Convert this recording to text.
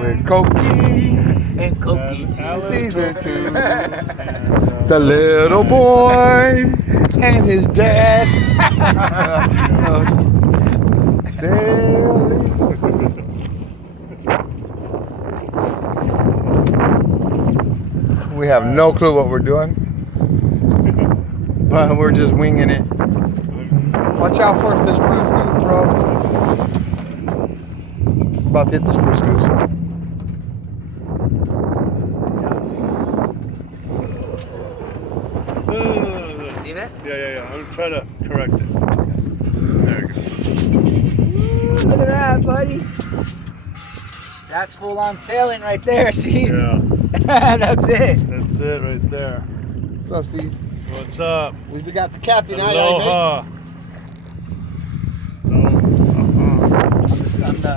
With Cokie And Cokie and Caesar too. The little boy and his dad. Sailing. We have no clue what we're doing, but we're just winging it. Watch out for the spruce goose, bro. About to hit the spruce goose. See that? Yeah. I'm gonna try to correct it. There we go. Look at that, buddy. That's full on sailing right there, see? Yeah, That's it. that's it right there. What's up, C's? What's up? We still got the captain. Aloha. I'm the